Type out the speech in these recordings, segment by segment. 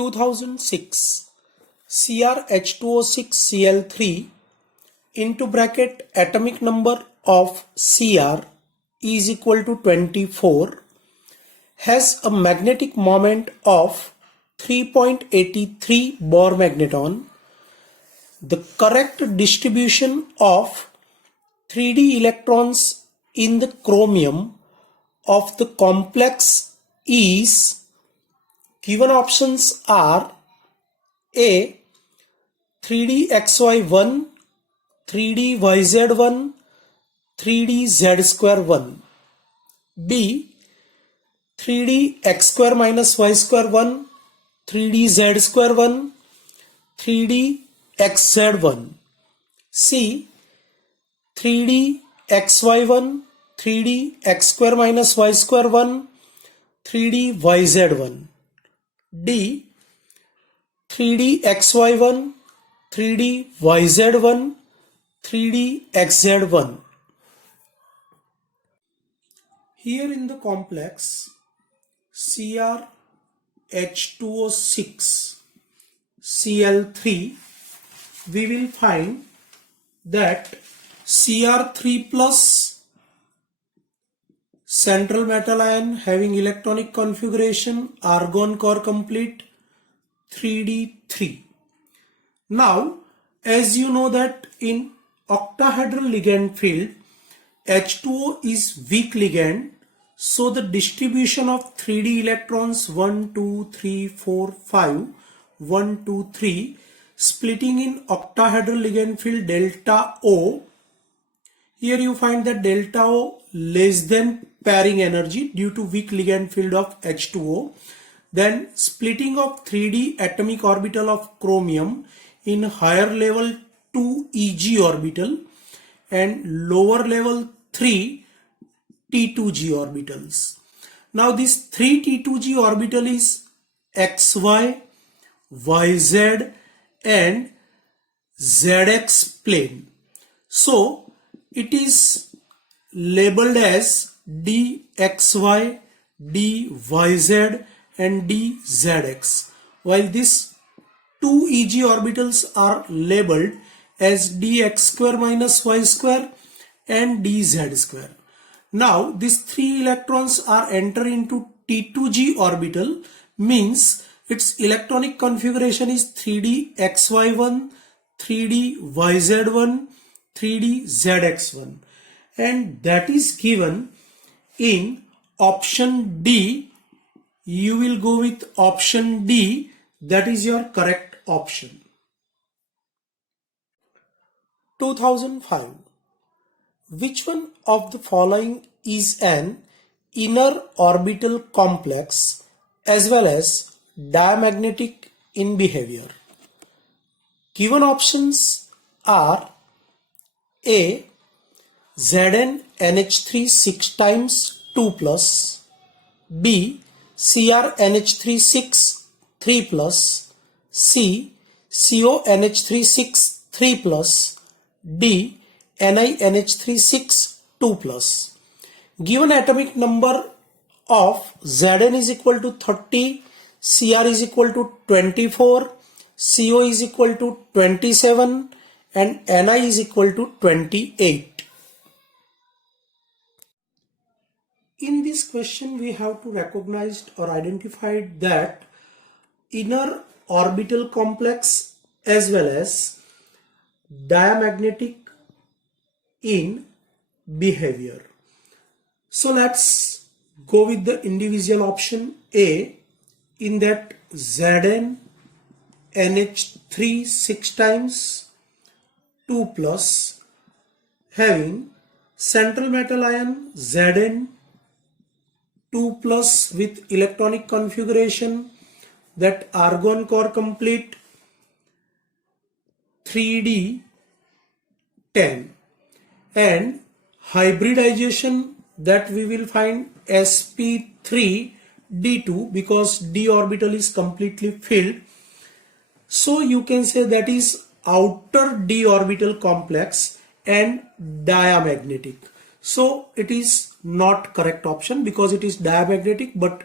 2006 CrH2O6Cl3 into bracket atomic number of Cr is equal to 24 has a magnetic moment of 3.83 Bohr magneton. The correct distribution of 3d electrons in the chromium of the complex is, given options are A 3d xy1, 3d yz1, 3d z square 1, B 3d x square minus y square 1, 3d z square 1, 3d xz1, C 3d xy1, 3d x square minus y square 1, 3d yz1, D 3d xy1, 3d yz1, 3d xz1. Here in the complex CrH2O6 Cl3, we will find that Cr3 plus central metal ion having electronic configuration argon core complete 3d3. Now, as you know that in octahedral ligand field H2O is weak ligand, so the distribution of 3d electrons 1, 2, 3, 4, 5, 1, 2, 3 splitting in octahedral ligand field delta O. Here you find that delta O less than pairing energy due to weak ligand field of H2O. Then splitting of 3d atomic orbital of chromium in higher level 2 Eg orbital and lower level 3 T2G orbitals. Now this 3 T2G orbital is XY, YZ and ZX plane. So it is labeled as DXY, DYZ and DZX, while these two Eg orbitals are labeled as dx square minus y square and dz square. Now these three electrons are enter into T2G orbital, means its electronic configuration is 3d xy1, 3d yz1, 3d zx1, and that is given in option D. You will go with option D, that is your correct option. 2005. Which one of the following is an inner orbital complex as well as diamagnetic in behavior? Given options are A Zn NH3 6 times 2 plus, B Cr NH3 6 3 plus, C CO NH3 6 3 plus, D Ni NH3 6 2 plus. Given atomic number of Zn is equal to 30, Cr is equal to 24, CO is equal to 27 and Ni is equal to 28. In this question we have to recognize or identify that inner orbital complex as well as diamagnetic in behavior. So let's go with the individual option A. In that Zn NH3 6 times 2 plus having central metal ion Zn 2 plus with electronic configuration that argon core complete 3d 10 and hybridization that we will find sp3d2 because d orbital is completely filled. So you can say that is outer d orbital complex and diamagnetic. So it is not correct option because it is diamagnetic, but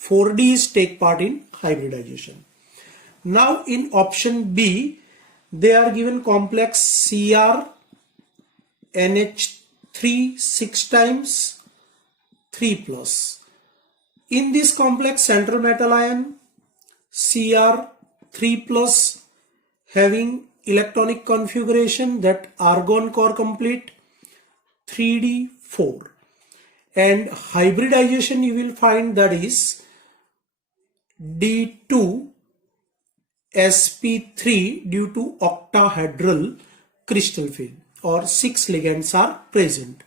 4Ds take part in hybridization. Now in option B, they are given complex Cr NH3 6 times 3 plus. In this complex central metal ion Cr3 plus having electronic configuration that argon core complete 3d4, and hybridization you will find that is D2 sp3 due to octahedral crystal field, or 6 ligands are present.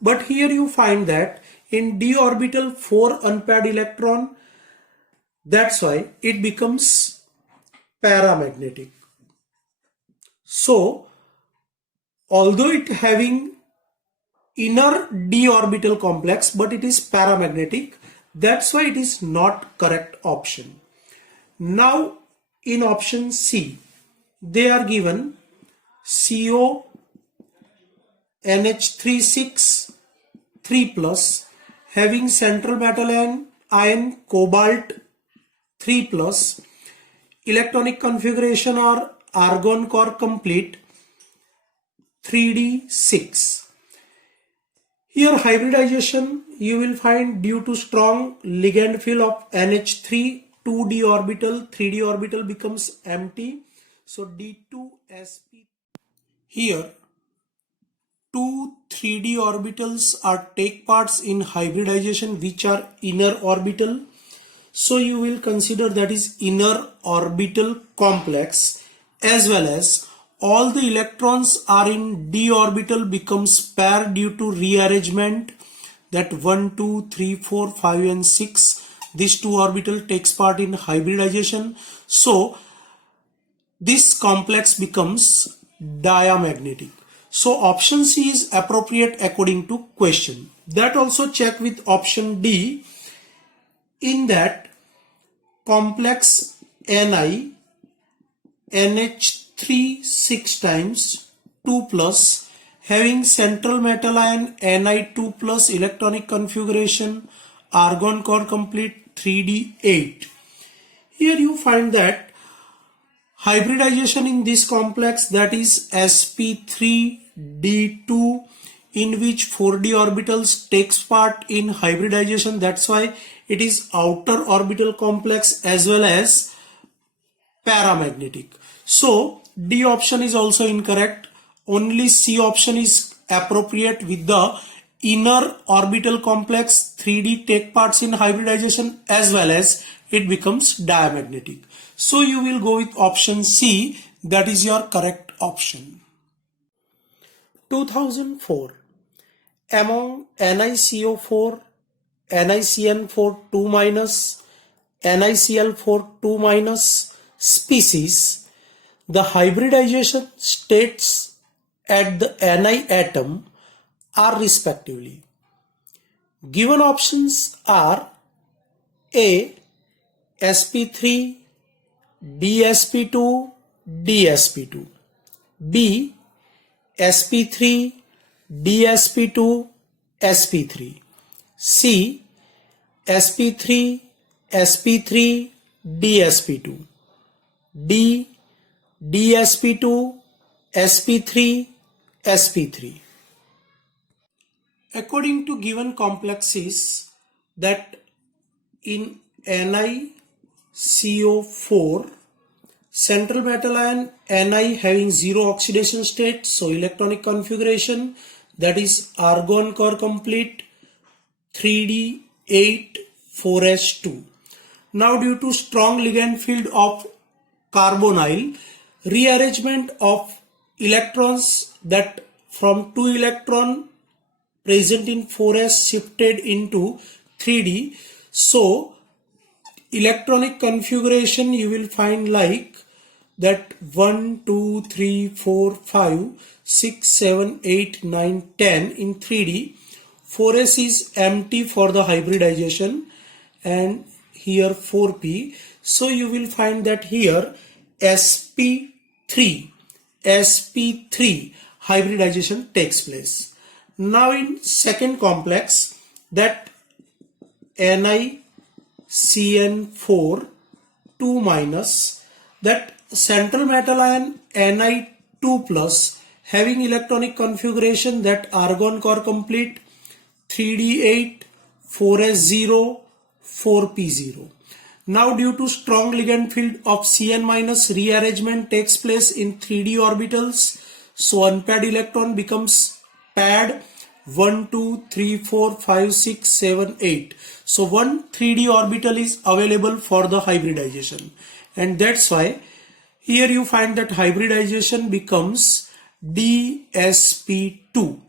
But here you find that in d orbital 4 unpaired electron, that's why it becomes paramagnetic. So although it having inner d orbital complex, but it is paramagnetic, that's why it is not correct option. Now in option C, they are given CO NH36 3 plus having central metal ion cobalt 3 plus, electronic configuration are argon core complete 3d6. Here hybridization you will find due to strong ligand field of NH3, 2d orbital, 3d orbital becomes empty. So D2sp. Here two 3d orbitals are take parts in hybridization which are inner orbital. So you will consider that is inner orbital complex, as well as all the electrons are in d orbital becomes pair due to rearrangement, that 1, 2, 3, 4, 5 and 6. These two orbital takes part in hybridization. So this complex becomes diamagnetic. So option C is appropriate according to question. That also check with option D. In that complex Ni NH3 6 times 2 plus having central metal ion Ni2 plus, electronic configuration argon core complete 3d8. Here you find that hybridization in this complex, that is sp3d2, in which 4d orbitals takes part in hybridization. That's why it is outer orbital complex as well as paramagnetic. So D option is also incorrect. Only C option is appropriate with the inner orbital complex 3d take parts in hybridization as well as it becomes diamagnetic. So you will go with option C, that is your correct option. 2004. Among NiCO4, NiCN4 2 minus, NiCl4 2 minus species, the hybridization states at the Ni atom are respectively. Given options are A. sp3 dsp2 dsp2, B. sp3 dsp2 sp3, C. sp3 sp3 dsp2, D. dsp2 sp3 sp3. According to given complexes, that in NiCO4 central metal ion Ni having 0 oxidation state, so electronic configuration, that is argon core complete 3d8 4s2. Now due to strong ligand field of carbonyl, rearrangement of electrons, that from 2 electron present in 4s shifted into 3d. So electronic configuration you will find like that 1, 2, 3, 4, 5, 6, 7, 8, 9, 10 in 3D. 4s is empty for the hybridization and here 4p. So you will find that here sp3 hybridization takes place. Now in second complex, that NiCN4 2 minus, that central metal ion Ni2 plus having electronic configuration that argon core complete 3d8 4s0 4p0. Now due to strong ligand field of Cn minus, rearrangement takes place in 3d orbitals. So unpaired electron becomes paired 1, 2, 3, 4, 5, 6, 7, 8. So one 3d orbital is available for the hybridization, and that's why here you find that hybridization becomes dsp2.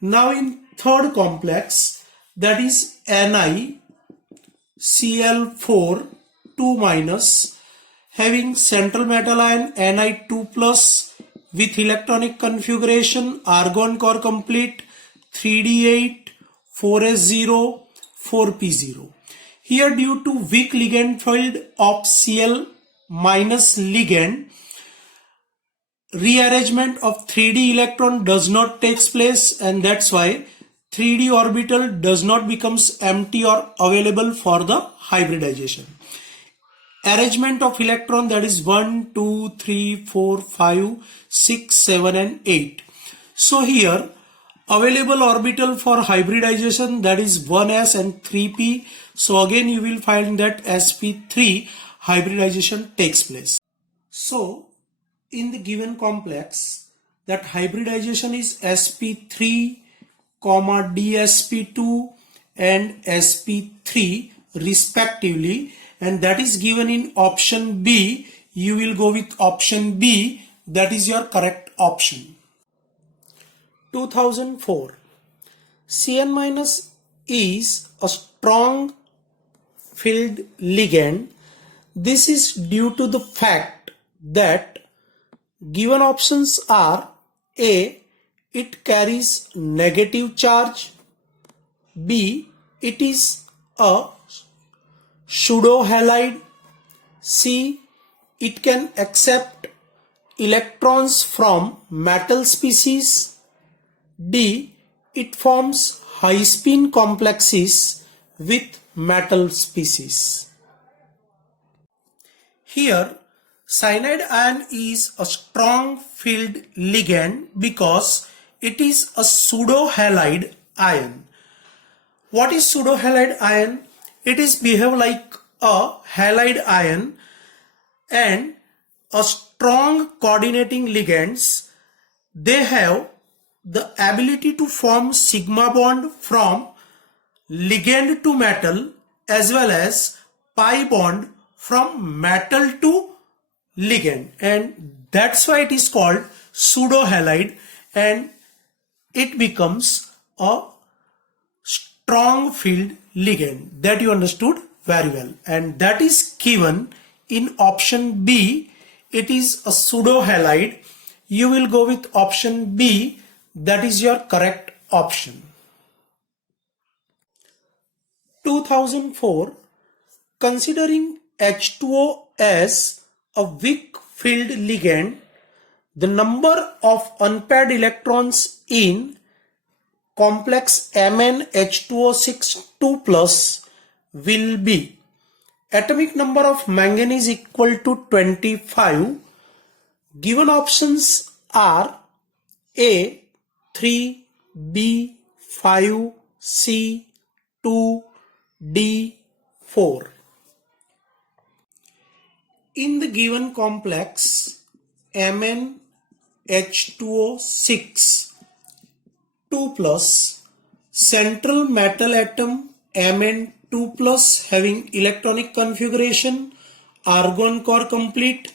Now in third complex, that is NiCl4 2 minus having central metal ion Ni2 plus with electronic configuration argon core complete 3d8 4s0 4p0. Here due to weak ligand field of Cl minus ligand, rearrangement of 3d electron does not takes place, and that's why 3d orbital does not becomes empty or available for the hybridization. Arrangement of electron, that is 1, 2, 3, 4, 5, 6, 7 and 8. So here available orbital for hybridization, that is 1s and 3p. So again you will find that sp3 hybridization takes place. So in the given complex, that hybridization is sp3, dsp2 and sp3 respectively, and that is given in option B. You will go with option B, that is your correct option. 2004. Cn- is a strong filled ligand. This is due to the fact that given options are A, it carries negative charge, B, it is a pseudo halide, C, it can accept electrons from metal species, D, it forms high spin complexes with metal species. Here cyanide ion is a strong filled ligand because it is a pseudo halide ion. What is pseudo halide ion? It is behave like a halide ion, and a strong coordinating ligands, they have the ability to form sigma bond from ligand to metal as well as pi bond from metal to ligand, and that's why it is called pseudo halide, and it becomes a strong filled ligand. That you understood very well, and that is given in option B. It is a pseudo halide. You will go with option B, that is your correct option. 2004. Considering H2O as a weak filled ligand, the number of unpaired electrons in complex MnH2O6 2 plus will be atomic number of manganese equal to 25. Given options are A 3, B 5, C 2, D 4. In the given complex MnH2O6 2 plus, central metal atom Mn2 plus having electronic configuration argon core complete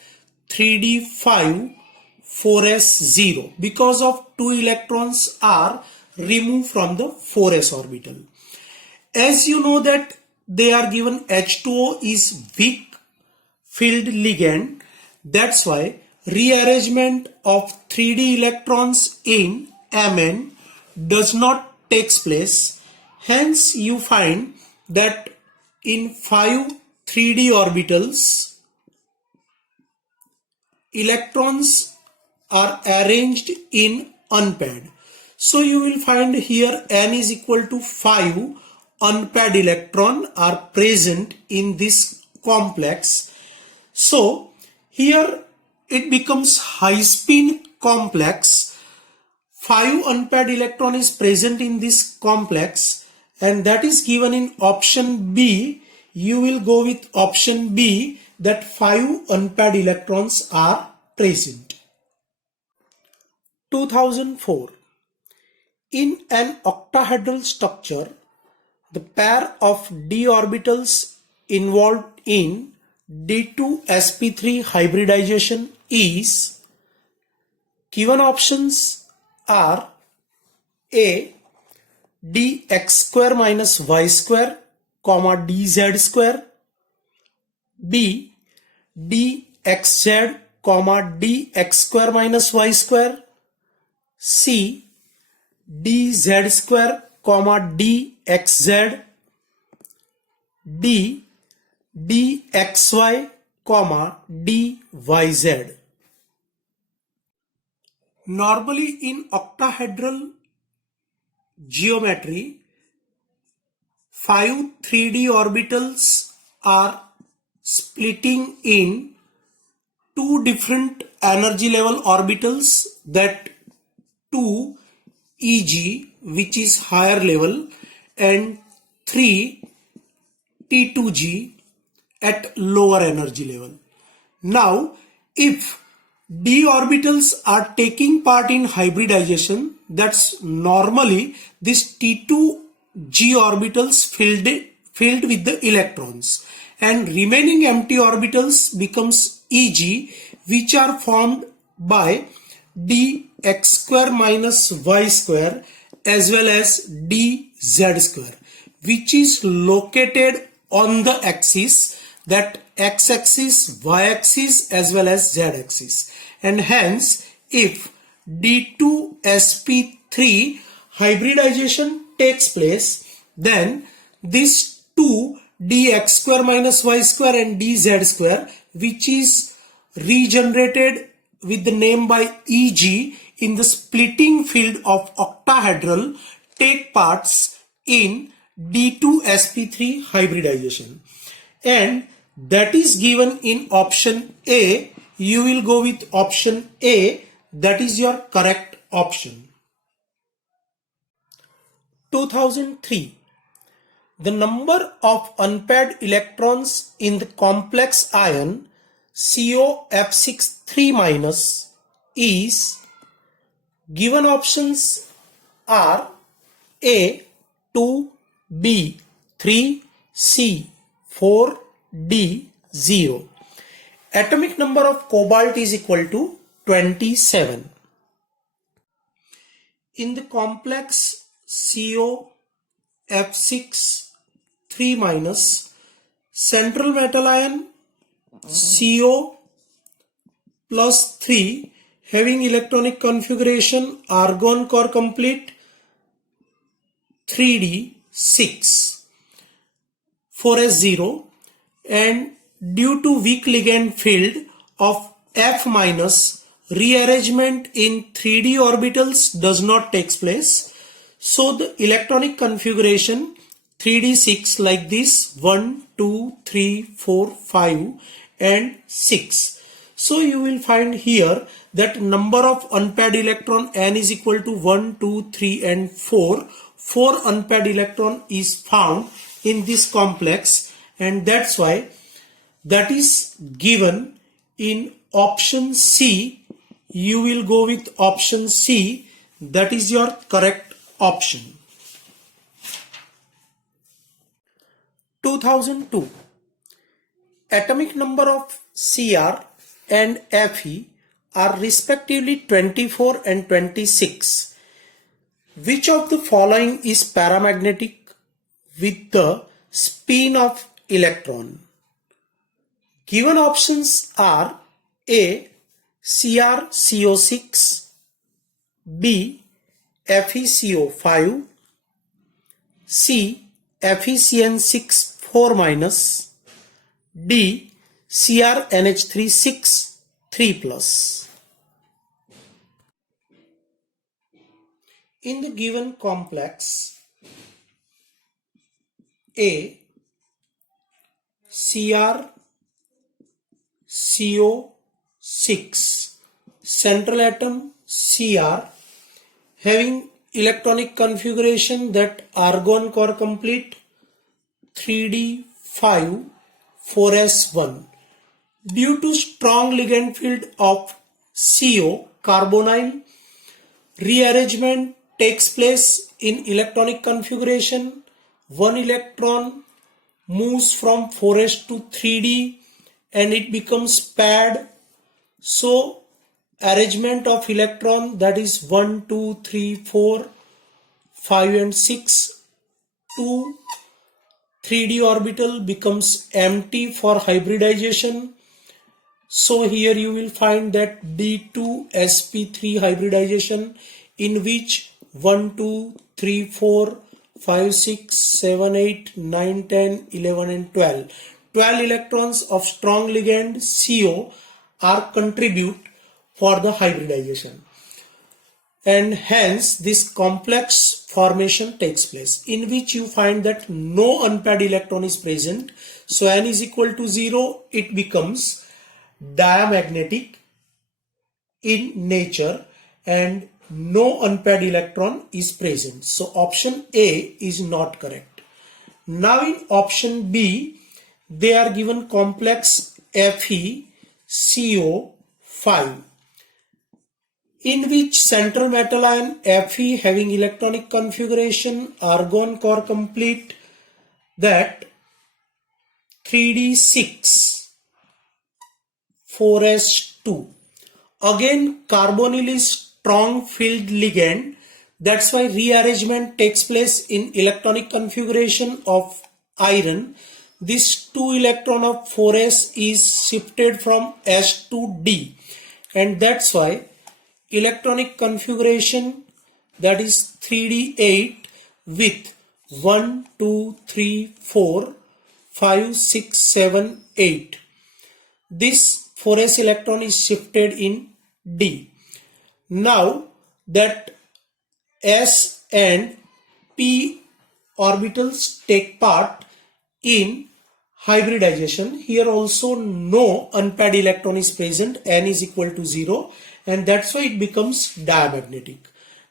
3d5 4s0, because of 2 electrons are removed from the 4s orbital. As you know that they are given H2O is weak filled ligand, that's why rearrangement of 3d electrons in Mn does not takes place. Hence you find that in 5 3d orbitals electrons are arranged in unpaired. So you will find here n is equal to 5 unpaired electron are present in this complex. So Here it becomes high spin complex. 5 unpaired electron is present in this complex, and that is given in option B. You will go with option B, that 5 unpaired electrons are present. 2004. In an octahedral structure, the pair of d orbitals involved in d2sp3 hybridization is, given options are A, dx square minus y square comma dz square, B, dxz comma dx square minus y square, C, dz square comma dxz, D, dxy comma dyz. Normally in octahedral geometry, 5 3d orbitals are splitting in 2 different energy level orbitals, that 2 Eg, which is higher level, and 3 T2G at lower energy level. Now, if d orbitals are taking part in hybridization, that's normally this T2G orbitals filled with the electrons, and remaining empty orbitals becomes Eg, which are formed by dx square minus y square as well as dz square, which is located on the axis, that x-axis, y-axis as well as z-axis. And hence, if d2sp3 hybridization takes place, then this 2 dx square minus y square and dz square, which is regenerated with the name by Eg in the splitting field of octahedral, take parts in d2sp3 hybridization, and that is given in option A. You will go with option A, that is your correct option. 2003. The number of unpaired electrons in the complex ion COF6 3- is, given options are A 2, B 3, C 4, D 0. Atomic number of cobalt is equal to 27. In the complex COF6 3-, central metal ion CO plus 3 having electronic configuration argon core complete 3d6 4s0, and due to weak ligand field of F-, rearrangement in 3d orbitals does not take place. So the electronic configuration 3d6 like this, 1 2 3 4 5 and 6. So you will find here that number of unpaired electron n is equal to 1 2 3 and 4. 4 unpaired electron is found in this complex, and that's why that is given in option C. You will go with option C, that is your correct option. 2002. Atomic number of Cr and Fe are respectively 24 and 26. Which of the following is paramagnetic with the spin of electron? Given options are A CrCO6, B FeCO5, C FeCN6 4-, D CrNH3 6 3+. In the given complex A CrCO 6. Central atom Cr having electronic configuration that argon core complete 3d5 4s1. Due to strong ligand field of CO carbonyl, rearrangement takes place in electronic configuration. One electron moves from 4s to 3d and it becomes paired. So arrangement of electron, that is 1, 2, 3, 4, 5 and 6 to 3d orbital becomes empty for hybridization. So here you will find that D2sp3 hybridization, in which 1, 2, 3, 4, 5, 6, 7, 8, 9, 10, 11 and 12. 12 electrons of strong ligand CO are contribute for the hybridization. And hence this complex formation takes place, in which you find that no unpaired electron is present. So n is equal to 0, it becomes diamagnetic in nature and no unpaired electron is present. So option A is not correct. Now in option B, they are given complex FeCO5, in which central metal ion Fe having electronic configuration argon core complete, that 3d6 4s2. Again carbonyl is strong filled ligand, that's why rearrangement takes place in electronic configuration of iron. This 2 electron of 4s is shifted from s to d, and that's why electronic configuration, that is 3d8 with 1, 2, 3, 4, 5, 6, 7, 8. This 4s electron is shifted in D. Now that S and P orbitals take part in hybridization, here also no unpaired electron is present, n is equal to 0, and that's why it becomes diamagnetic.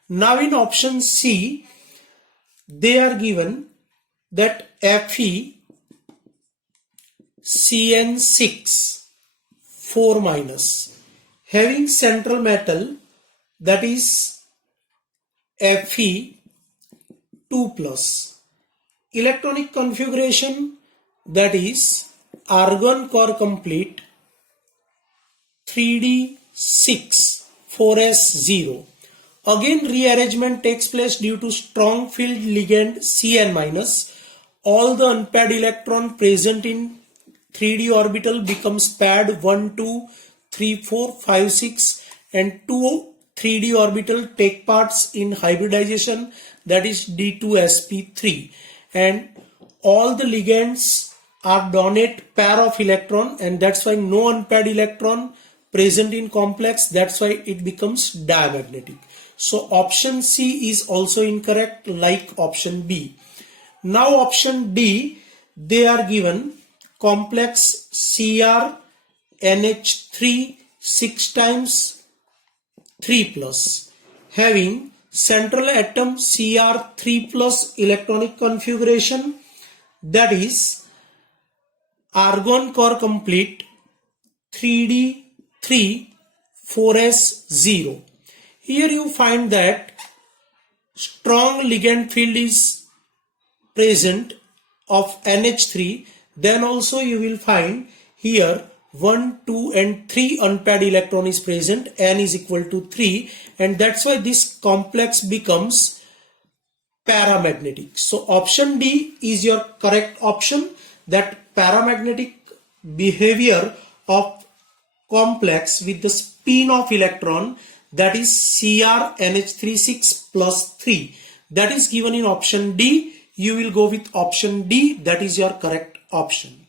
Now in option C, they are given that Fe Cn6 4 minus having central metal, that is Fe 2 plus. Electronic configuration, that is argon core complete 3d6 4s0. Again rearrangement takes place due to strong filled ligand Cn minus. All the unpaired electron present in 3d orbital becomes paired 1, 2, 3, 4, 5, 6 and 2 3d orbital take parts in hybridization, that is D2sp3, and all the ligands are donate pair of electron, and that's why no unpaired electron present in complex, that's why it becomes diamagnetic. So option C is also incorrect like option B. Now option D, they are given complex Cr NH3 6 times 3 plus having central atom Cr3 plus electronic configuration, that is argon core complete 3d3 4s0. Here you find that strong ligand field is present of NH3. Then also you will find here 1, 2 and 3 unpaired electron is present, n is equal to 3, and that's why this complex becomes paramagnetic. So option D is your correct option, that paramagnetic behavior of complex with the spin of electron, that is CrNH36 plus 3, that is given in option D. You will go with option D, that is your correct option.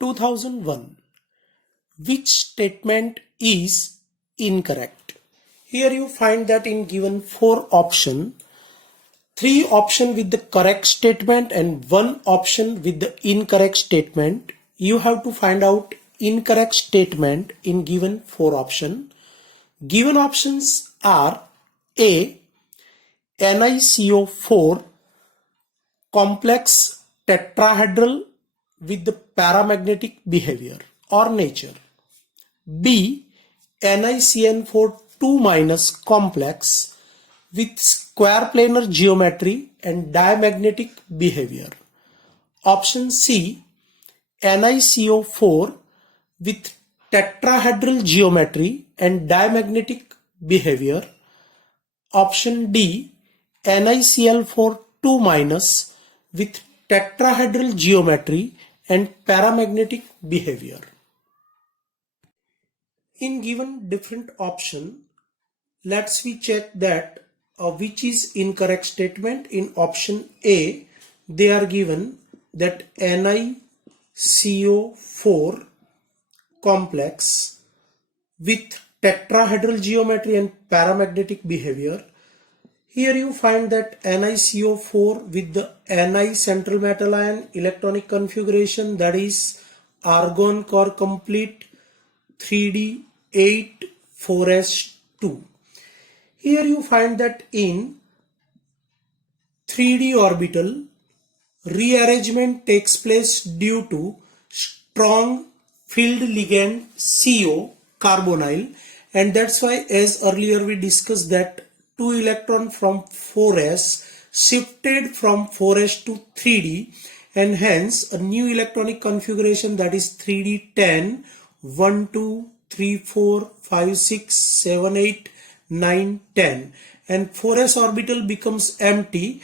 (2001). Which statement is incorrect? Here you find that in given 4 option, 3 option with the correct statement and 1 option with the incorrect statement. You have to find out incorrect statement in given 4 option. Given options are A. NiCO4 complex tetrahedral with the paramagnetic behavior or nature. B. NiCN4 2- complex with square planar geometry and diamagnetic behavior. Option C. NiCO4 with tetrahedral geometry and diamagnetic behavior. Option D. NiCl4 2- with tetrahedral geometry and paramagnetic behavior. In given different option, let's we check that which is incorrect statement. In option A, they are given that NiCO4 complex with tetrahedral geometry and paramagnetic behavior. Here you find that NiCO4 with the Ni central metal ion electronic configuration, that is argon core complete 3d8 4s2. Here you find that in 3d orbital, rearrangement takes place due to strong field ligand CO carbonyl, and that's why, as earlier we discussed, that 2 electron from 4s shifted from 4s to 3d, and hence a new electronic configuration, that is 3d10 1 2 3 4 5 6 7 8 9 10, and 4s orbital becomes empty,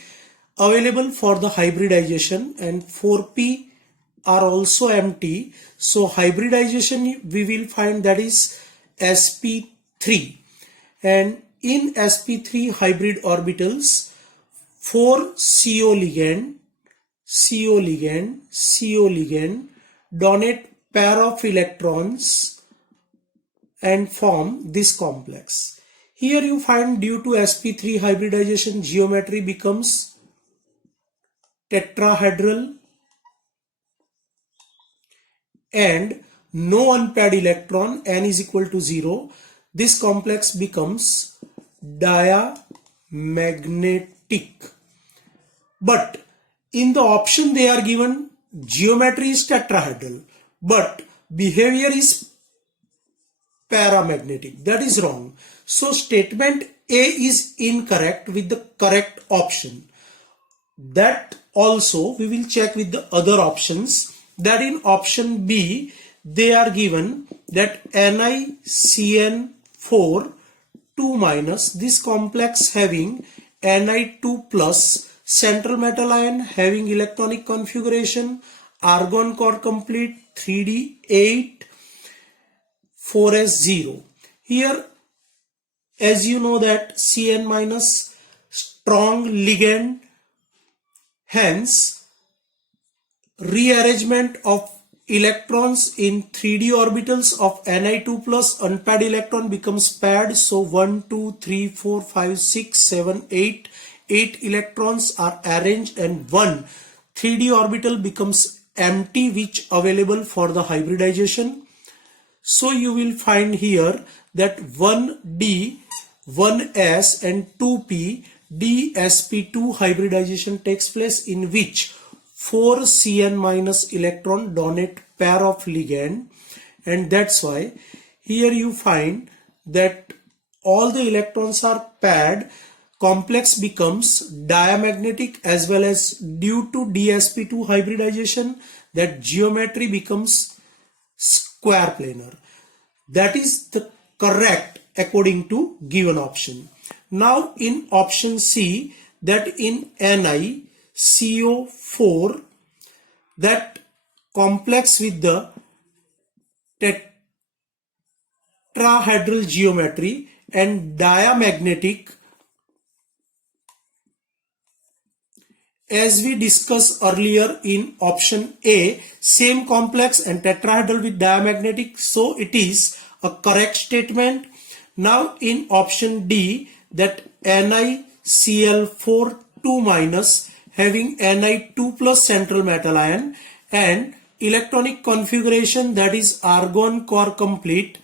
available for the hybridization, and 4p are also empty. So hybridization we will find, that is sp3, and in sp3 hybrid orbitals, 4 CO ligand donate pair of electrons and form this complex. Here you find, due to sp3 hybridization, geometry becomes tetrahedral and no unpaired electron, n is equal to 0. This complex becomes diamagnetic. But in the option they are given, geometry is tetrahedral but behavior is paramagnetic. That is wrong. So statement A is incorrect with the correct option. That also we will check with the other options, that in option B they are given that NiCN4 2-, this complex having Ni2 plus central metal ion having electronic configuration argon core complete 3d8 4s0. Here, as you know that Cn- strong ligand, hence rearrangement of electrons in 3d orbitals of Ni2 plus unpaired electron becomes paired. So 1 2 3 4 5 6 7 8 electrons are arranged, and one 3d orbital becomes empty, which available for the hybridization. So you will find here that 1d 1s and 2p dsp2 hybridization takes place, in which 4 Cn- electron donate pair of ligand, and that's why here you find that all the electrons are paired, complex becomes diamagnetic, as well as due to dsp2 hybridization that geometry becomes square planar. That is the correct according to given option. Now in option C, that in NiCO4, that complex with the tetrahedral geometry and diamagnetic, as we discussed earlier in option A, same complex and tetrahedral with diamagnetic, so it is a correct statement. Now in option D, that NiCl4 2 minus having Ni2 plus central metal ion and electronic configuration that is argon core complete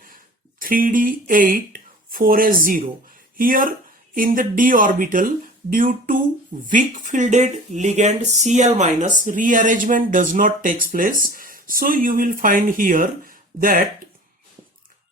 3d8 4s0. Here in the d orbital, due to weak fielded ligand Cl minus, rearrangement does not take place. So you will find here that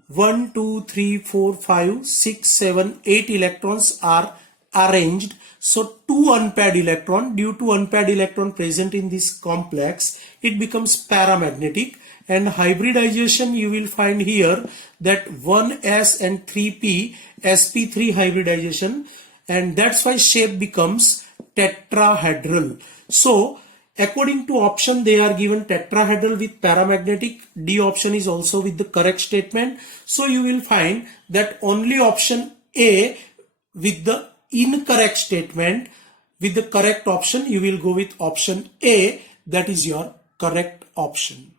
1, 2, 3, 4, 5, 6, 7, 8 electrons are arranged. So 2 unpaired electron, due to unpaired electron present in this complex, it becomes paramagnetic. And hybridization you will find here that 1s and 3p, sp3 hybridization, and that's why shape becomes tetrahedral. So according to option, they are given tetrahedral with paramagnetic. D option is also with the correct statement. So you will find that only option A with the incorrect statement, with the correct option, you will go with option A. That is your correct option.